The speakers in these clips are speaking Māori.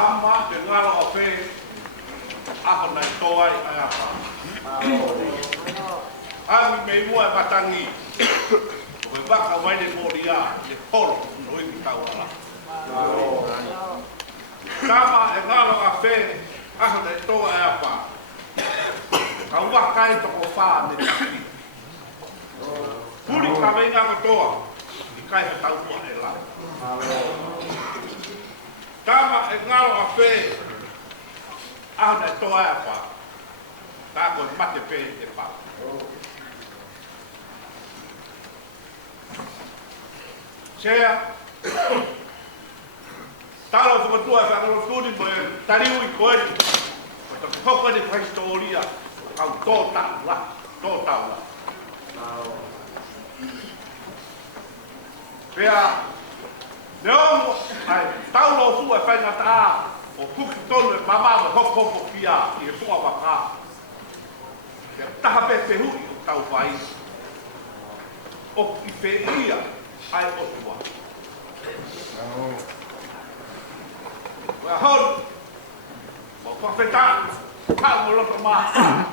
hama ke ngalo o fe ako na toa ai apa ami me mua batangi ko ba ka vai de moria de polo no i tau ala kama e ngalo a fe ako na toa ai apa ka wa kai to ko fa ne taki puri ka venga ko toa i kai tau ko e la kama e ngalo a fe ahna toa apa ta ko mate pe e pa sea talo ko tua sa no studi mo tariu i ko e to ko ko de historia au total la pea Leomo, ai, taulo fu e whainga ta o kuki tonu e mama o hoko pia i e fua waka. Ke taha pe te hui o tau whai. O ki pe ia ai o tua. Wea hon, o whawheta, hau mo loto maa.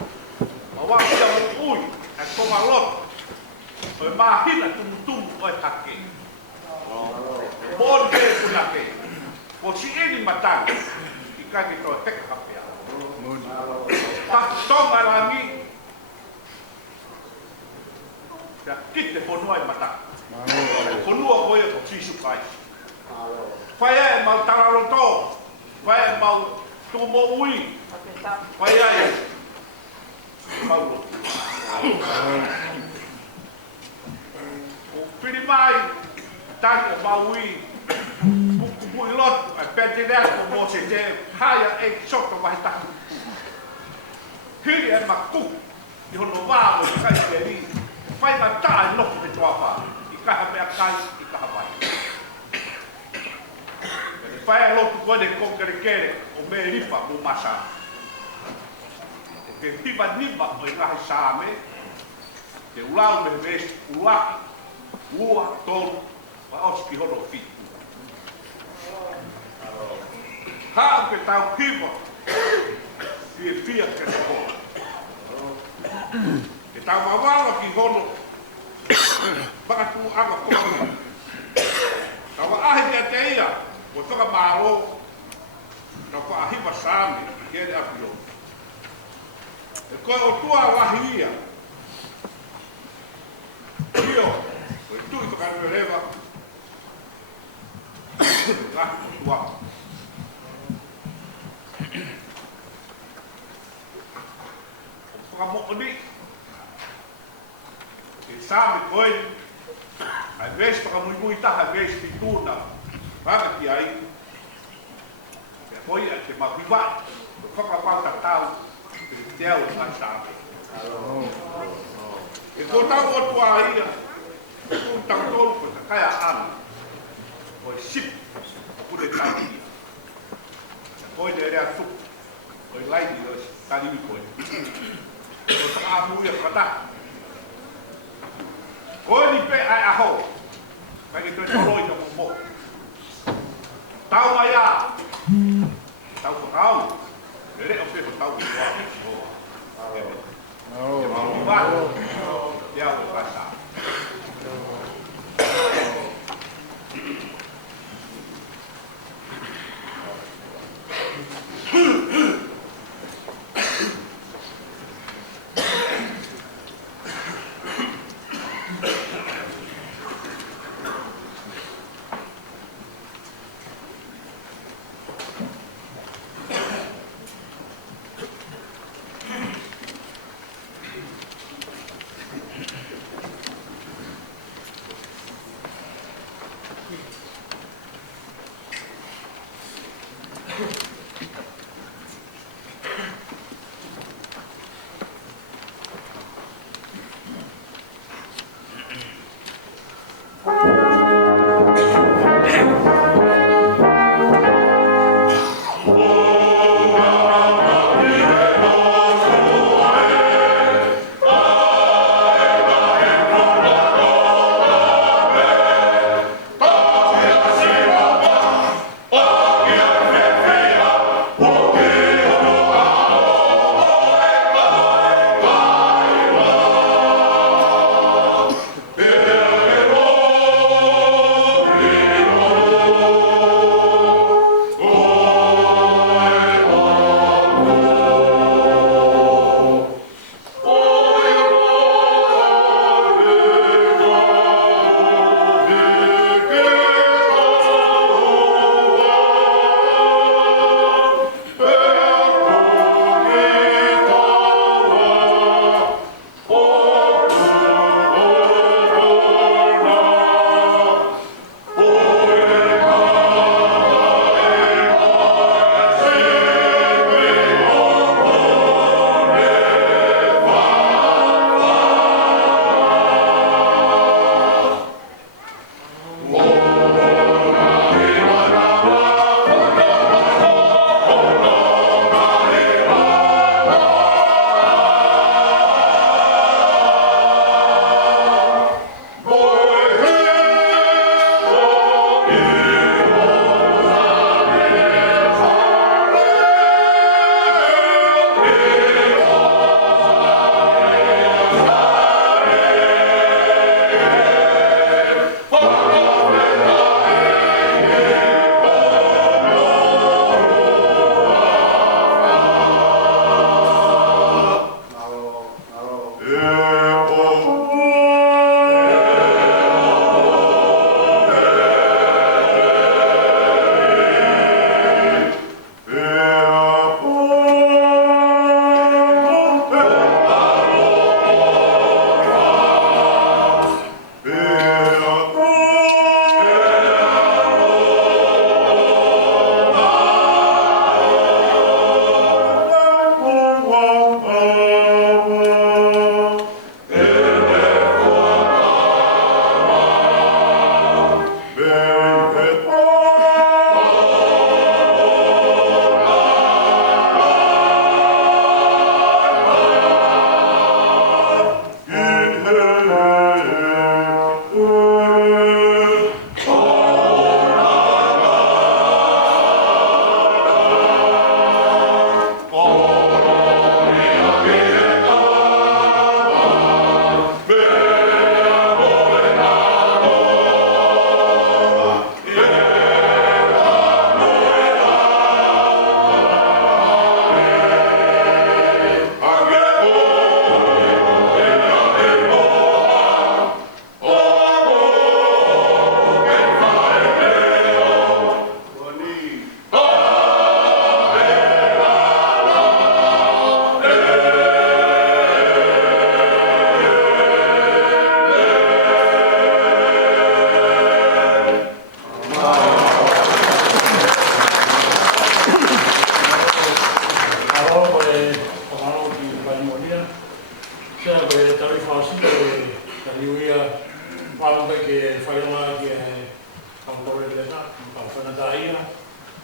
O wakia o ui, e konga loto. O e maa hina tumutumu o e hake. Bon ke punake. O si ini matang. Ika ki to tek kapia. Tak tonga langi. Ya kite ponua matang. Ponua koe ko sisu kai. Faya e mau tararo to. Faya e mau tumo ui. Faya e mau. O piri mai tanto baui buku lot pentilha como você tem raia e choca vai estar ele é macu e não vai o cai ali vai matar no que tu apa e carra me cai e carra vai ele vai logo quando conquer o merifa o massa que viva niba o carra same que o lau me vês o lá ua todo wa oski hono fitu. Hau ke tau kiwa, ki e pia ke te hoa. Ke tau mawala ki hono, baka tu aga koma. Tau ahi kia te ia, ko toka maro, tau ka ahiwa sami, ki ere apio. E koe o tua wahi ia, Io, koe tui toka nuerewa, lah tua. Kamu ini, sabe koe, ai vez toka mui ta, ai vez pituna, vaga ki ai. Ke koe ai te mahiwa, ko whaka wauta tau, ke teo ai sabe. E ko tau o tua ia, ko tau tolu ko te kaya ana. Koe sip, kure tau ia. Koe te ere atu, koe laini o taliwi koe. Koe taka amu ia kata. Koe ni pe ai aho, kage koe toroi na mo. Tau mai a, tau kakau, ere o pe tau kua. Te mau watu, te au e kasa.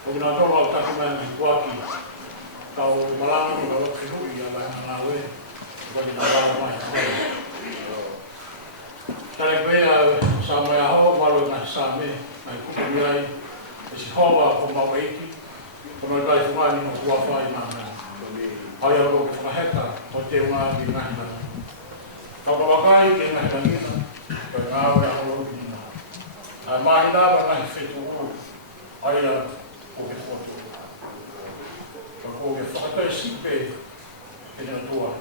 o na tolo o taku mai ki kuaki tau malanga ni kalo kihu i a lai ngā ue wani nā wala mai tare pēa sa mai aho walo na sa me mai kuka miai e si hoa ko mawaiki ko noi kai whumani no kua whai nā mea hai au ke whakaheka o te unga ki ngahina tau kawakai ke ngahina ngina ka ngāwe aho ki nina a mahina wa ngahi whetu uru ai a ko ke whotu ka ko ke whakatai sipe ke nina tua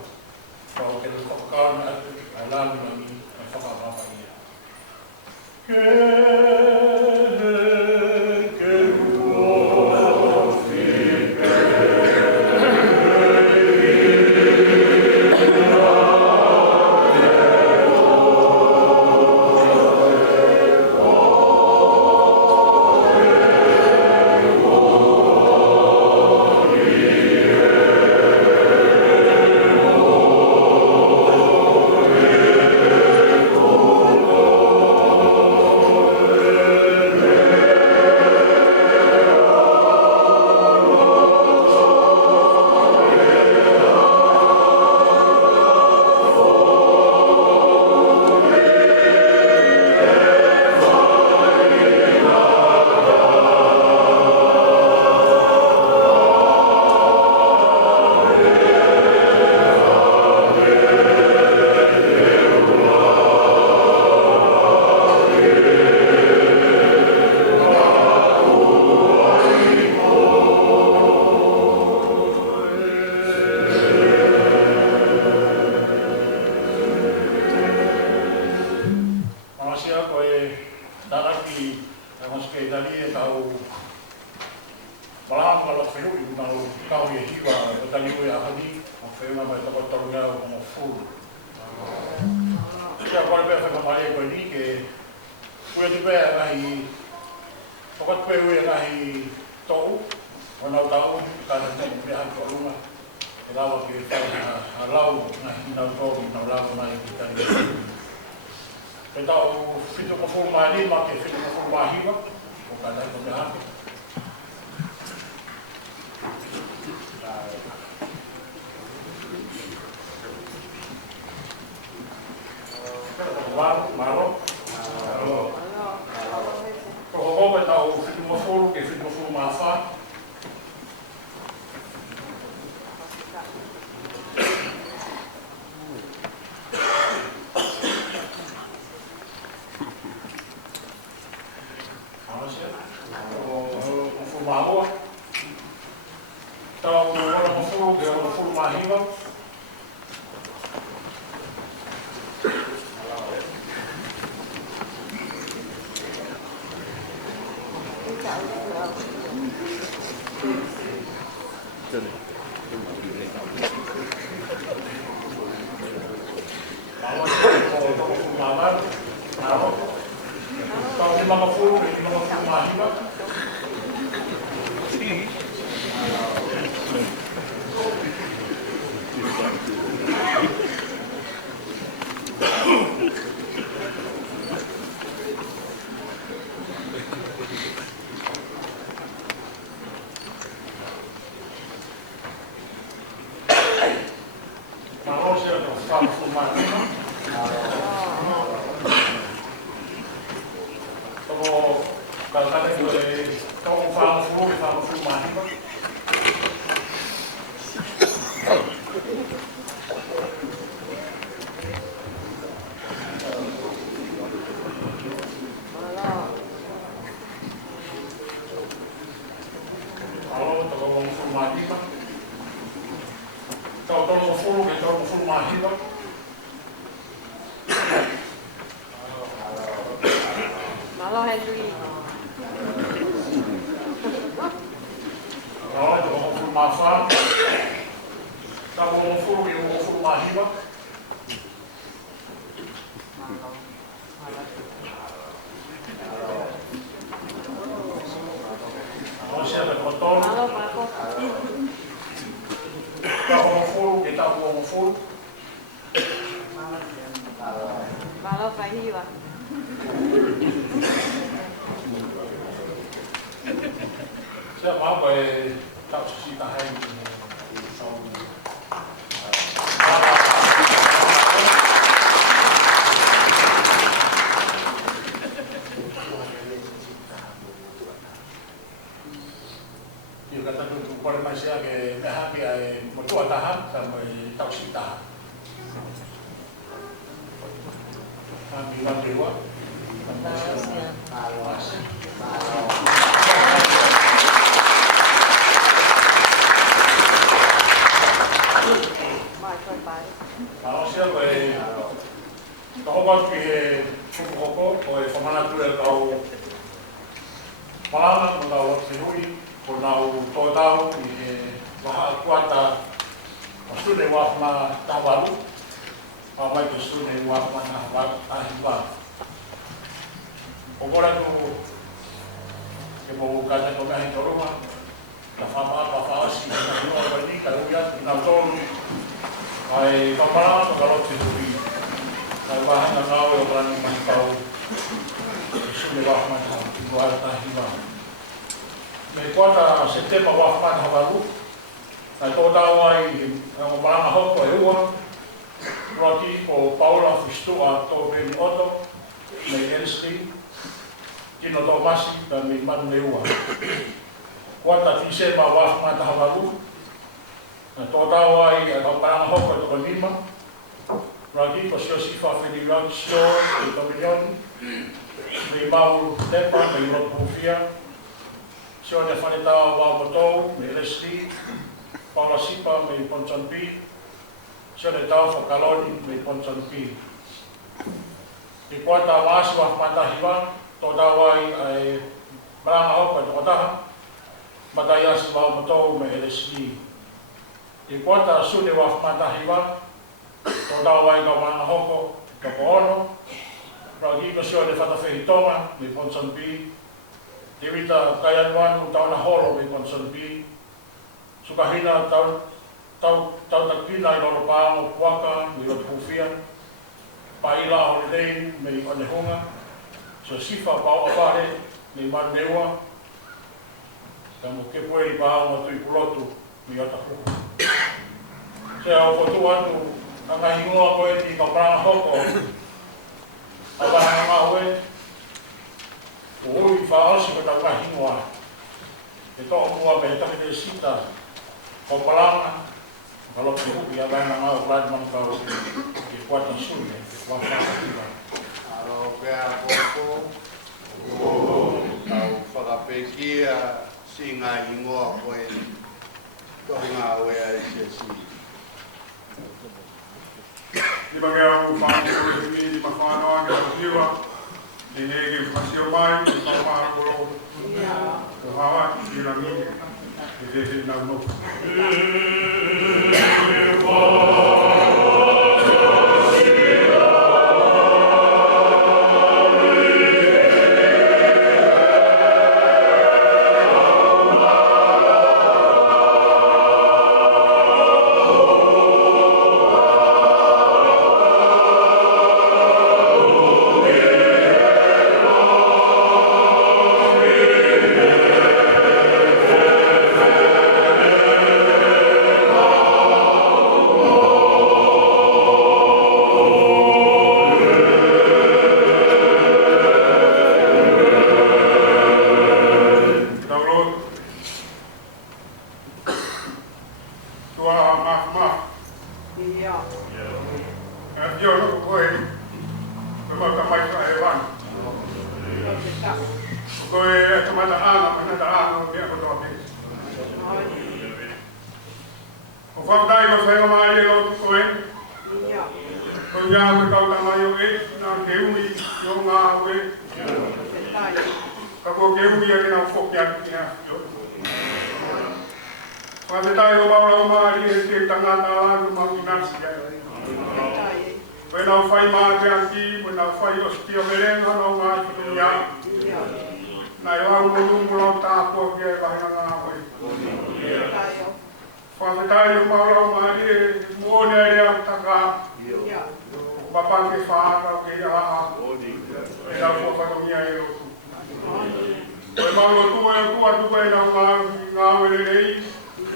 ka o ke whakakarana atu a lāmi mangi a whakapapa ia Saya mahu tak cerita hai. Yung kata tu pada masa ke dah habis motor tahan sampai tak cerita. Kami nak dewa. Kalau siapa kau buat ke kau pemana tu kau malam kau sendiri kau nak tahu bahawa kuata sudah wafma tawalu awal itu sudah wafma ahibah. Orang tu kau kata kau dah hidup rumah, dah apa sih kalau bagi kalau dia nonton, ay pamana kalau sendiri, kalau bahan nak orang yang tahu sudah wafma ahibah. Kuata September wafat habalu, na totaw ay ang barang ahok ko ewan, roti o Paula Fistua Tobin Otto, may Elski, Tino Tomasi, dan may Manulewa. Kuata December wafat habalu, na totaw ay ang barang ahok ko Tokonima, roti ko Josifa Fenilan Store, Tomilion, may Maul Tepa, may Rotofia, Sio ne whanetawa wā motou, me Leslie, Paula Sipa, me Ponchon Pi, sio ne tau whakaloni, me Ponchon Pi. I kuata waasu wa matahiwa, tō tawai ai maranga hoka tō taha, matai asu wā motou, me Leslie. I kuata sune wa matahiwa, tō tawai ka maranga hoko, ka poono, ragi ka sio ne whatawhehitoma, me Ponchon Pi, Dewita kayan wanu tau na holo me Ponchon Pi, sukahina tau takpina i loro pāmo kuaka me Rotofia, paila holiday me Onehunga, so sifa pau apare me Manulewa, kamu kepueri pāmo tui pulotu me Otahuka. Sea o fotu atu, ang kahingoa koe ti kapranga hoko, abahang mawe, Oi faasi ko tau kahingoa. Ito ang mua behita kita sita. Kompalanga. Kalau pihuki ya bayang nga uklad mang kau ikuat ang sulle. Ikuat ang katiba. Aro kaya koko. Tau whakapekia singa ingoa koe. Tonga wea isia si. Di ba kaya ang ufang ko hindi mafanoan ka siwa? Dinegi masih mai sama kalau hawa bilang ini jadi nama Bapak ke faham ke ya, ela foi para minha eu. malo tua e tua tua e na ngā wele nei.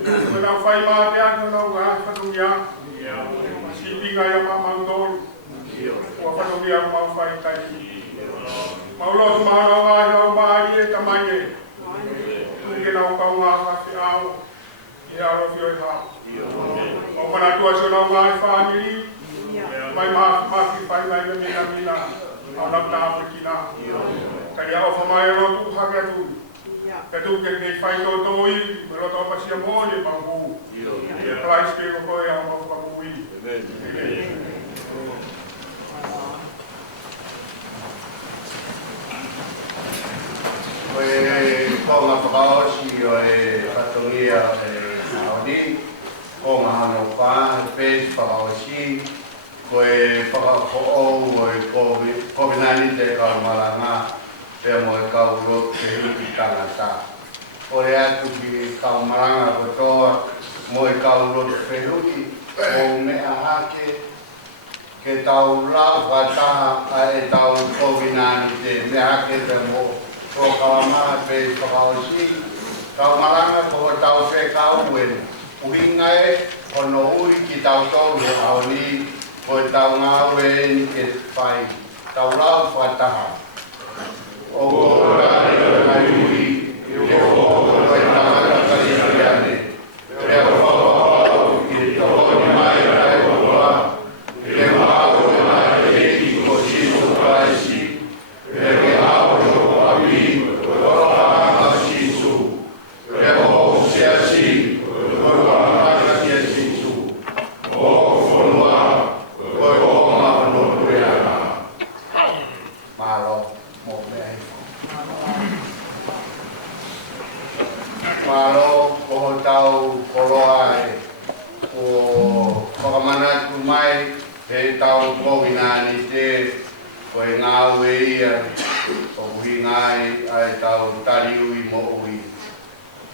Kua na whai mā te atu na ngā whanungia. Si pinga ia mā mautoro. Kua whanungia mā whai tai. Maulotu mā na ngā hiau maari e tamai e. Tuke na ukau ngā whawhi au. I aro fio e hao. O mana tua sio na ngā whamiri. Mai mā ki whai mai me mina. Au na tāpu ki nā. Kaya o whamai rotu hake atu. Ka tu ke whai tō tōi, me roto pasia mōne pangu. Plais ke ko koe au mau pangu i. Koe konga whakaosi o e whatongia e Aoni, konga hano wha, pēs whakaosi, koe whakao'ou o e COVID-19 te kaumaranga, e mo e kaurot te huki tangata. Ore atu ki kaumaranga kotoa, mo e kaurot te huki, o mea hake, ke tau lau whataha a e tau COVID-19 mea hake te mo o kawamaha pe whakaosi, kaumaranga ko tau whekau e uhinga e, hono ui ki tau tau o Aoni, ko tau ngau e ni ke whai, tau lau whataha. O kōrani o kai ui, i o kōrani tāmata kari ane. E o whakapau, i te honi mai kai oa, e whako e mai eki ko siso kaisi, e ke hao o awi, o hanga siso, e o seasi, o hanga siso, o whanua, o honga no tueana. Malo. Malo ko tau koloa e o whakamanatu mai he tau COVID-19 ko e ngāu e ia o hui ngai ai tau tari ui mo ui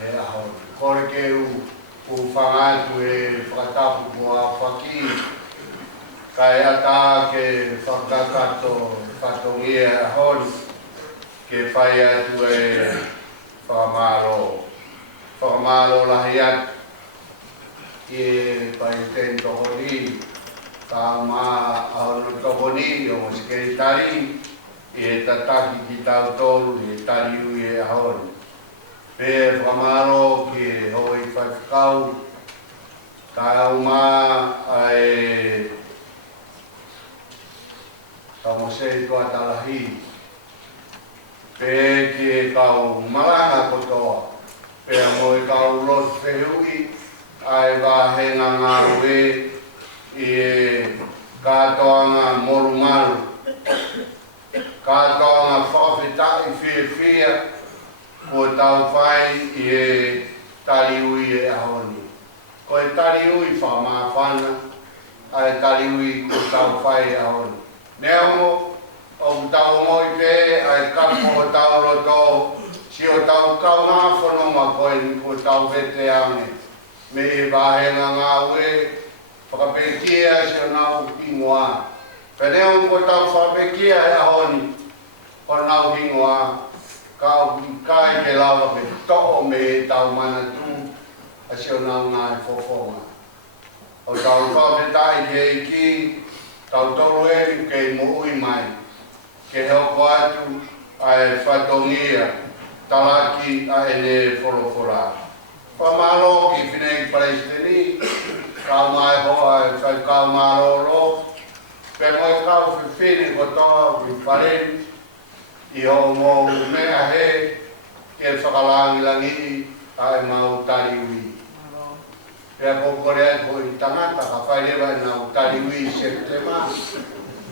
he aho kore ke u whangatu e whakatapu mo a whaki kai ata ke whakakato whatongia ahon ke whai atu e whakamaro lahi atu ke pai ten tohoni ka mā ahono tohoni o mosikeri tari e tataki ki tau tolu e tari ui e ahon pe whakamaro ke hoi whakau ka au mā ai ka mosei toa talahi pe ke kau maranga kotoa, pe mo e kau lot whehui, ai wahenga ngā ue, i e kātoanga morumaru, kātoanga whawhetai whia, ko tau whai i e tariui e ahoni. Ko e tariui whamawhana, ai tariui ko tau whai e ahoni. Nea mo, o tau moi pe ai kapo o tau roto si o tau kau ngā whanonga koe ko tau vete ane me e wahenga ngā ue whakapekia si o nau hingoa peneo ko tau whapekia e ahoni o nau hingoa kau ki kai ke lawa me to'o me tau mana tu a si o nau ngā e whofonga o tau whapetai ke ki tau tolu e ke mo ui mai ke hoko atu ai whatongia talaki a ene wholofora. Whamalo ki whinei Palestini, kau mai hoa e whai kau maroro, pe moi kau whiwhiri kotoa ki wharen, i ho mō mea he, ke whakalangi langi ai mau tari ui. Pea pokorea ko i tangata ka whairewa i nau tari ui septema,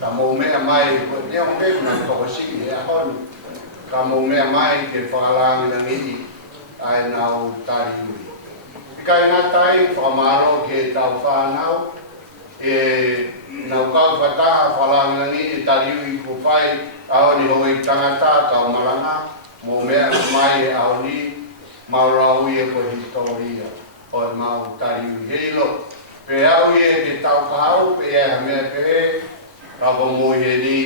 ka mō mea mai, nea mō mea na toko siki e ahoni, ka mō mea mai ke whakalangi langi ai nau tari ui. Kai ngā tai whamaro ke tau whanau, e nau kau whataha whalangi langi e tari ui ko whai, ahoni hoi tangata kau maranga, mō mea mai e ahoni, maura ui e ko historia, o mau tari ui heilo. Pe au e ke tau kahau, pe e ha mea pe he, Rapa mui he ni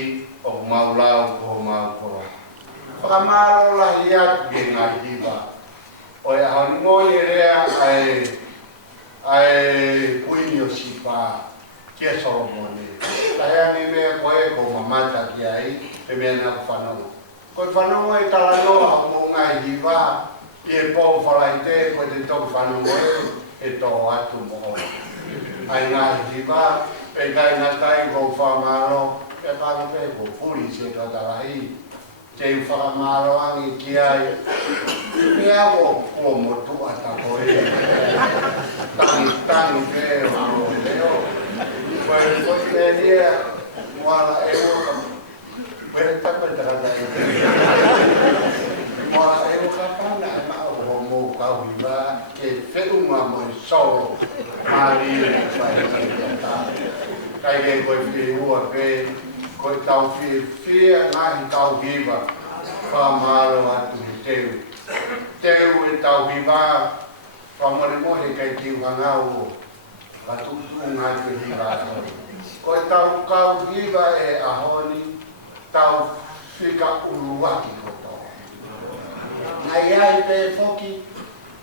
o mau lau ko mau kora. Whakamaro lahi atu ke ngai hiwa. O e hau ngoi rea ai puini o sipa kia Solomone. Tahe angi mea koe ko mamata ki ai pe mea nā whanau. Koe whanau e tala noa hau mō ngai hiwa i e pō whalai te koe te toki whanau e tō atu mō. Ai ngai hiwa pe kai ngā tai ko whamaro e kāna pe ko puri se katalahi. Te whakamaro angi ki ai mea o motu ata koe. Tangi pe o leo. Koe te lia moala e oka. Where tapa tata e. Moala e oka pana e mao ho mō kauhiwa ke whenunga mo i soro. Māri e whai e ta. Kai ke koe whihua pe. Koe tau whia ngahi tau hiwa. Whamaro atu he teu. Teu e tau hiwa. Whamore mohe kai ki wangau. Katutu ngā te hiwa. Koe tau kau hiwa e ahoni. Tau whika uruwaki koto. Ngai ai pe whoki.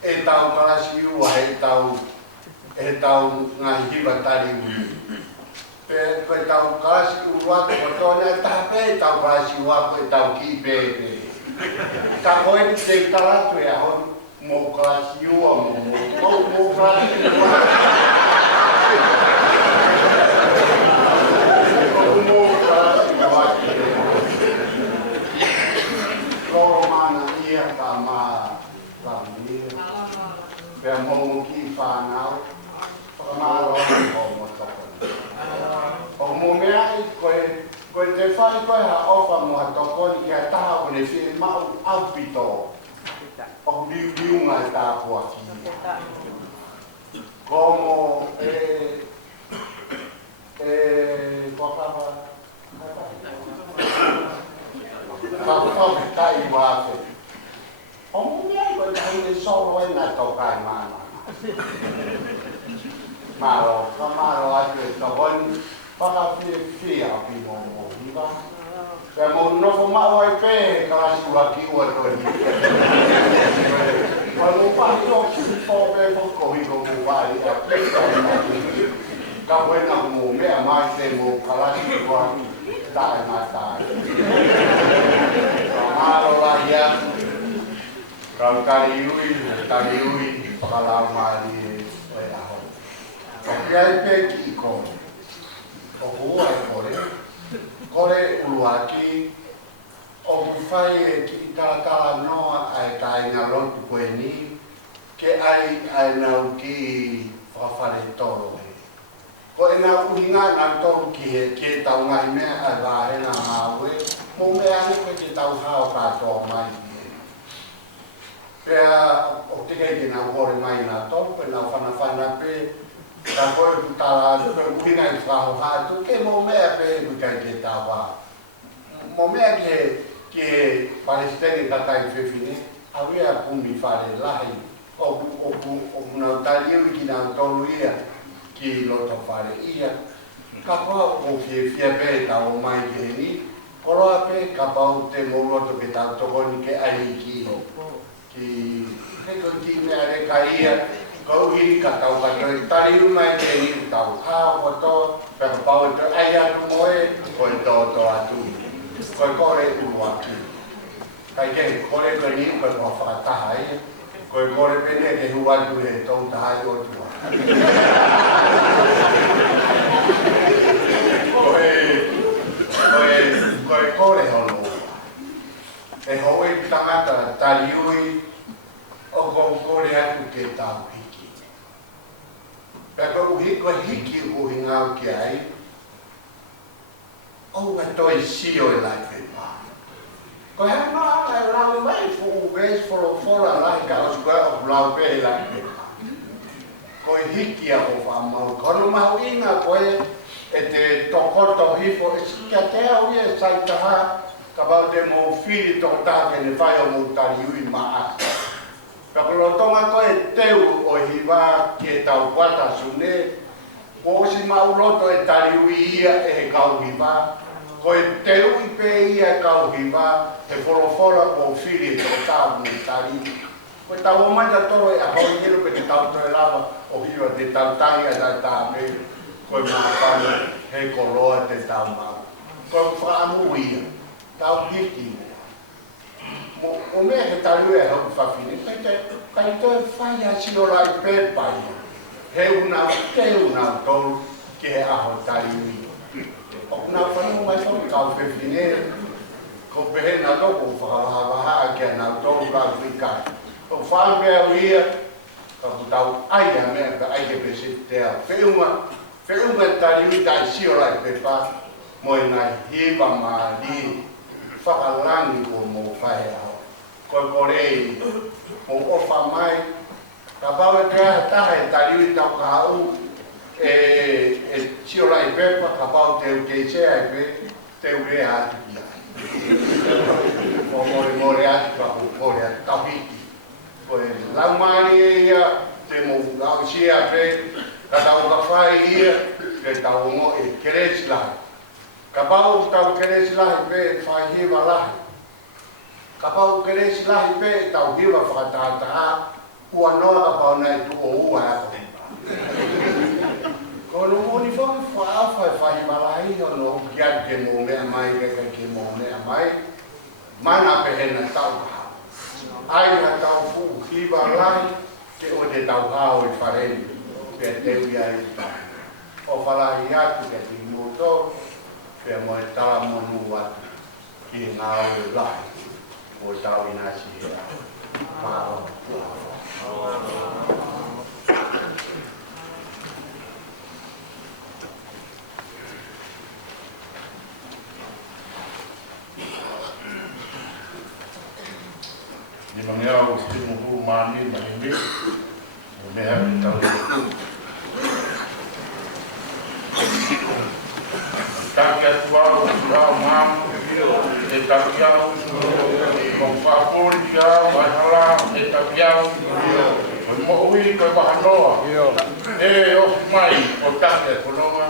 E tau kalasi ua e tau ngahi hiwa tari ui. Koe tau kalasi uruwaki koto. Nai tape tau kalasi ua koe tau ki pepe. Ka koe ni te talatu e ahoni. Mō kalasi ua mō kalasi ua. Mō kalasi ua ki te. Loro mana ia ka mā lamia. Pea mō ki whanau. Whakamaro o mō toko. O mō mea i koe te whai koe ha ofa mō ha tokoni ki a taha o ne whiri mau au pito. O riunga e tāpua ki. Komo whakapa. Whakapa tai wāwhe. O mō mea i koe tahi ne soro e nai tokai mana. Maro atu e tawani. Whakawhia api mō hiwa. Pea mō nofo mao ai pē, kalasi ua ki ua toni. Wano pahi o ki pōpe whakakohi ko mō wai a pēkai. Ka wena mō mea mai te mō kalasi ua tae mātai. Ka maro lahi atu. Kau tari ui, whakalau maari e oe aho. Ka piai pē ki kōni. O hua e kore. Kore uluaki, o kuwhai e ki tātala noa ai tai ngā lotu koe ni, ke ai nau ki whawhare toro he. Ko e nā uhinga nā toro ki he ke tau ngai mea ai wāhena māue, mō mea ni koe ke tau hao kātoa mai ki he. Pea o te kei nā hore mai nā toro, koe nā whanawhana pe, ka koe ku tala uhinga i whaho hātu, ke mō mea pe ku kai ke tā wā. Mō mea ke Palestine katai whewhine, awea pumi whare lahi, o nau tariu ki nau tolu ia, ki loto whare ia. Ka koa o whia pe tā o mai ke ni, koroa pe ka pau te mō loto ke tā tokoni ke ai ki he konti mea re ka ia, kau hiri ka tau katoi, tariu mai ke ni tau hao koto, peka pau e to ai atu moe, koe tō atu. Koe kore uruaki. Kai ke kore koe ni, koe kua whakataha ia, koe kore pene ke huatu he tau tahai o tua. Koe kore hono ua. E hoe tangata tariui, o kore atu ke tau hiki. Peka koe hiki uhi ngau ki ai, o nga toi sio e lai whenpā. Ko hea nā e lau mai fu uwes fora lai ka osu koe o lau pe e lai whenpā. Ko e hiki a o whamau. Kono mahu inga koe e te tokoto hifo e sika te au e saitaha ka bau te mō whiri toko tāke ne whai o mō tari ui maa. Ka kolotonga koe teu o hiwa ki e tau kwata sune, ko osi mau loto e tari ui ia e he kau hiwa, Ko e te ui pe ia kau hiwa, he wholofola o whiri o tāu ni tari. Ko e tau o mai ta toro e a hoi hiru pe te tau toi lava o hiwa te tau tangi a tai tā me. Ko e maa whanu he koloa te tau mau. Ko e whaamu ia, tau hiki. O mea he tariu e hau whawhine, kai toi whai a si o lai pēpai. He una tolu ki he aho tariu ia. O kuna whanu mai whanu kau whewhine, ko pehe na toko whakawaha ki a nau tolu ka whikai. O whanu mea uia, ka putau aia mea ka aike pese te a wheunga tariu tai si o lai pepa, mo i ngai hiwa maa li, whakalangi ko mo whahe aho. Ko korei, mo ofa mai, ka pau e tea taha e tariu i tau ka hau, e sio lai pepa, ka pau te ukeisea e pe, te ure atu kia. O more atu ka more atu ka hiki. Ko e laumani e ia, te mo lau sia pe, ka tau ka whai ia, te tau mo e keresi lahi. Ka pau tau keresi lahi pe, whai hiwa lahi. Ka pau keresi lahi pe, tau hiwa whakatata, ua noa ka pau nei tu o ua hako. Ko no moni whaki whaawhai whahi malahi o no kiat ke mo mea mai, keka ke mo mea mai, mana pehena tau hao. Ai ha tau fu hiwa lahi, ke o te tau hao i whareni, pe te uia i tahi. O whalahi atu ke ti motor, pe mo e tala monu atu ki ngā ue lahi. O tau ina si hea. Pao. Ni mangea o stimu hu mani mahimi. O meha ki tau. Taki atu au, au mamu. E taki au. Kong whapuri ki au, ai hala, e taki au. O mo ui koe wahanoa. E o mai, o taki e kononga.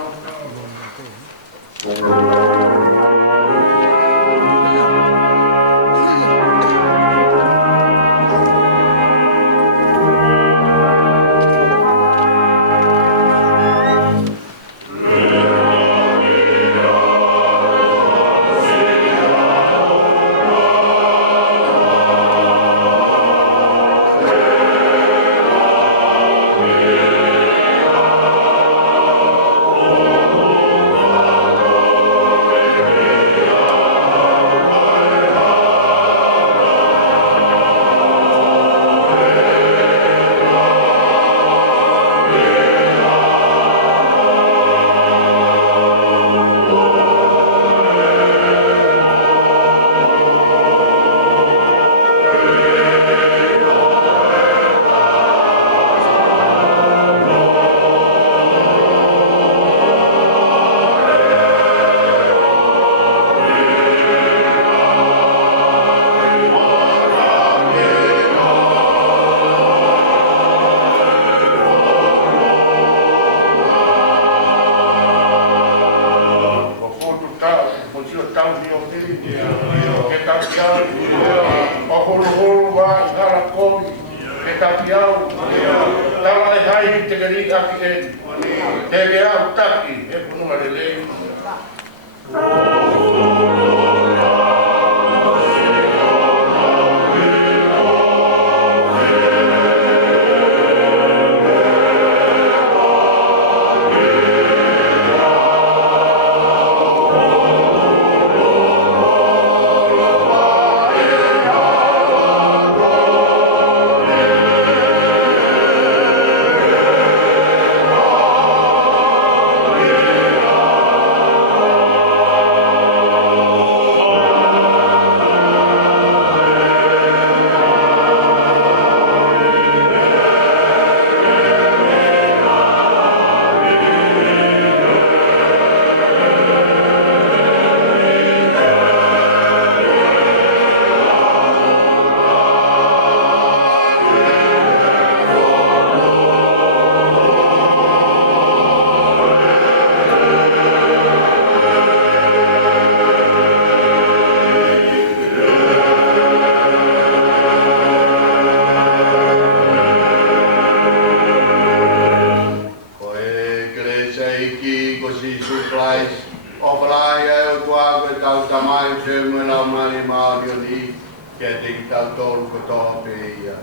Kia te i tau tōru kotoa pe ia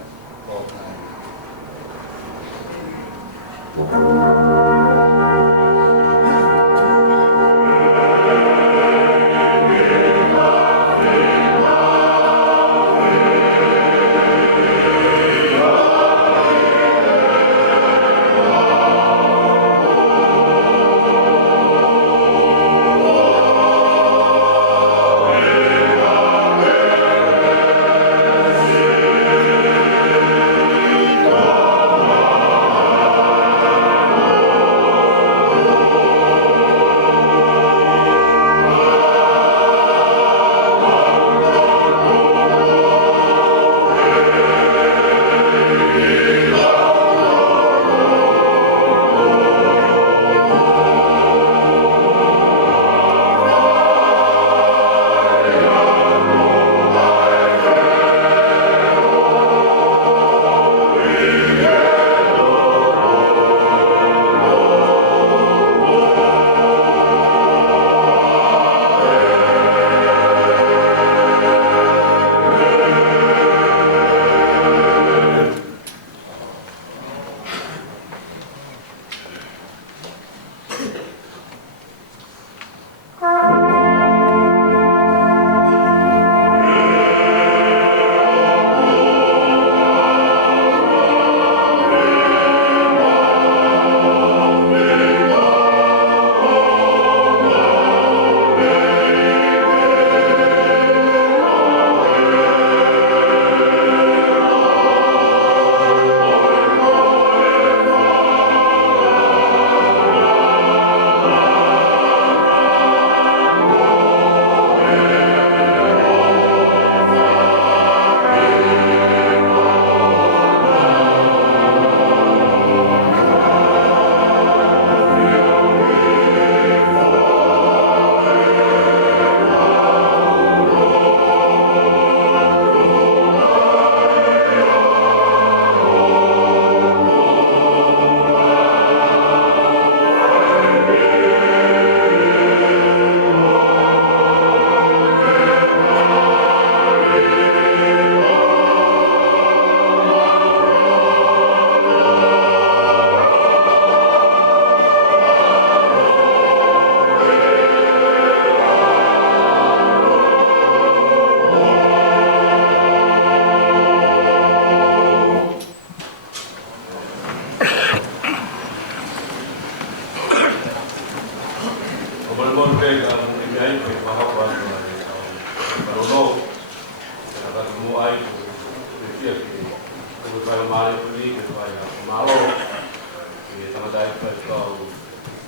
o kai.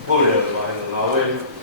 Pule, vai na